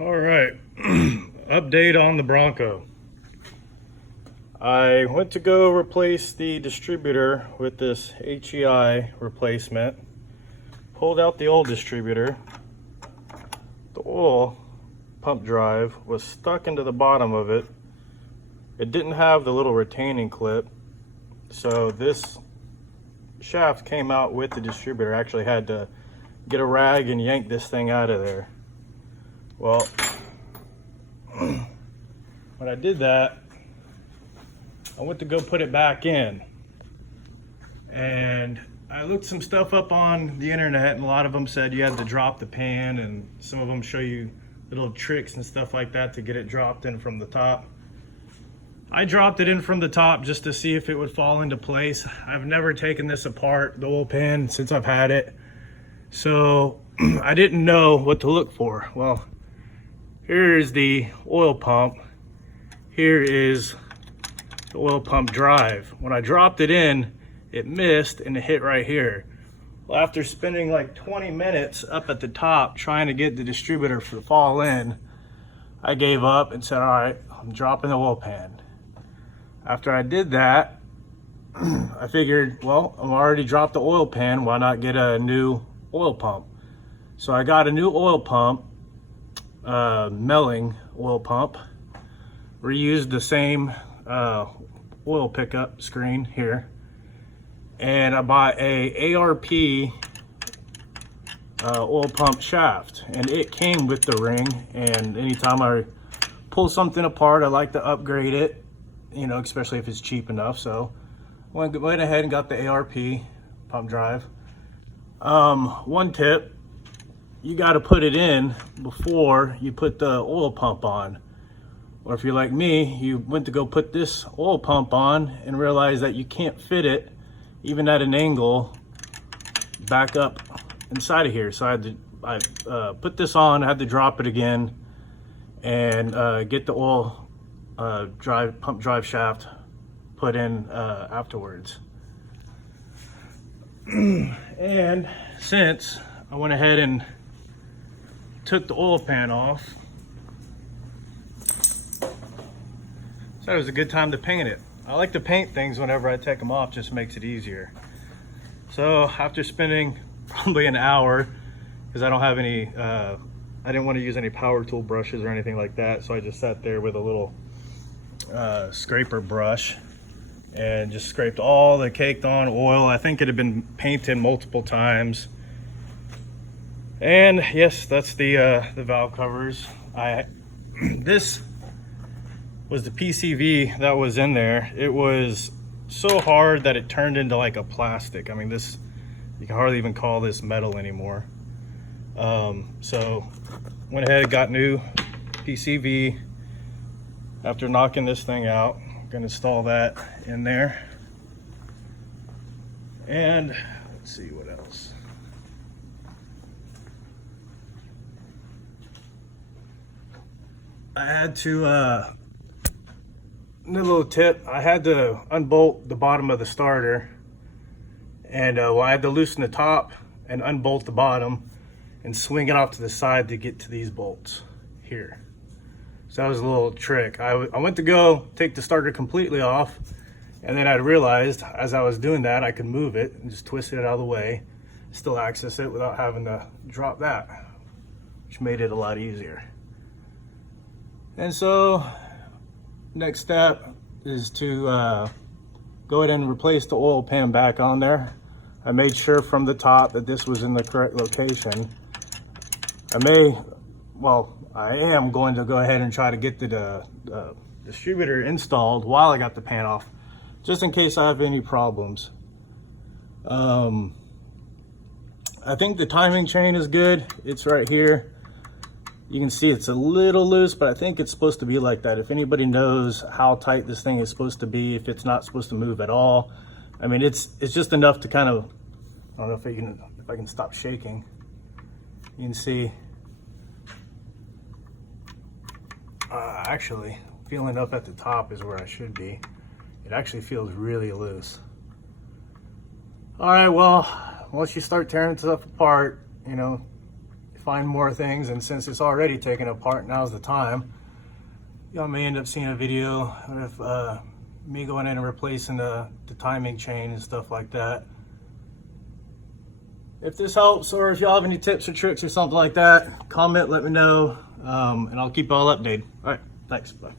All right, update on the Bronco. I went to go replace the distributor with this HEI replacement. Pulled out the old distributor. The oil pump drive was stuck into the bottom of it. It didn't have the little retaining clip, so this shaft came out with the distributor. I actually had to get a rag and yank this thing out of there. Well, when I did that, I went to go put it back in, and I looked some stuff up on the internet, and a lot of them said you had to drop the pan, and some of them show you little tricks and stuff like that to get it dropped in from the top. I dropped it in from the top just to see if it would fall into place. I've never taken this apart, the oil pan, since I've had it, so I didn't know what to look for. Well, here is the oil pump. Here is the oil pump drive. When I dropped it in, it missed and it hit right here. Well, after spending like 20 minutes up at the top trying to get the distributor to fall in, I gave up and said, all right, I'm dropping the oil pan. After I did that, I figured, well, I've already dropped the oil pan, why not get a new oil pump? So I got a new oil pump, Melling oil pump, reused the same oil pickup screen here, and I bought a ARP oil pump shaft, and it came with the ring. And anytime I pull something apart, I like to upgrade it, you know, especially if it's cheap enough. So I went ahead and got the ARP pump drive. One tip: you got to put it in before you put the oil pump on. Or if you're like me, you went to go put this oil pump on and realized that you can't fit it, even at an angle, back up inside of here. So I put this on, I had to drop it again, and get the oil pump drive shaft put in afterwards. And since I went ahead and took the oil pan off, so it was a good time to paint it. I like to paint things whenever I take them off, just makes it easier. So after spending probably an hour, because I don't have any, I didn't want to use any power tool brushes or anything like that, so I just sat there with a little scraper brush and just scraped all the caked on oil. I think it had been painted multiple times. And yes, that's the valve covers. This was the PCV that was in there. It was so hard that it turned into like a plastic. I mean, this, you can hardly even call this metal anymore. So went ahead and got new PCV after knocking this thing out. I'm gonna install that in there. And let's see what else. I had to, a little tip, I had to unbolt the bottom of the starter, and well, I had to loosen the top and unbolt the bottom and swing it off to the side to get to these bolts here. So that was a little trick. I went to go take the starter completely off, and then I realized as I was doing that I could move it and just twist it out of the way, still access it without having to drop that, which made it a lot easier. And so next step is to go ahead and replace the oil pan back on there. I made sure from the top that this was in the correct location. I am going to go ahead and try to get the distributor installed while I got the pan off, just in case I have any problems. I think the timing chain is good. It's right here. You can see it's a little loose, but I think it's supposed to be like that. If anybody knows how tight this thing is supposed to be, if it's not supposed to move at all, I mean, it's just enough to kind of, I don't know if I can stop shaking. You can see, actually feeling up at the top is where I should be. It actually feels really loose. All right, well, once you start tearing stuff apart, you know, find more things, and since it's already taken apart, now's the time. Y'all may end up seeing a video of me going in and replacing the timing chain and stuff like that. If this helps, or if y'all have any tips or tricks or something like that, comment, let me know, and I'll keep y'all updated. All right, thanks, bye.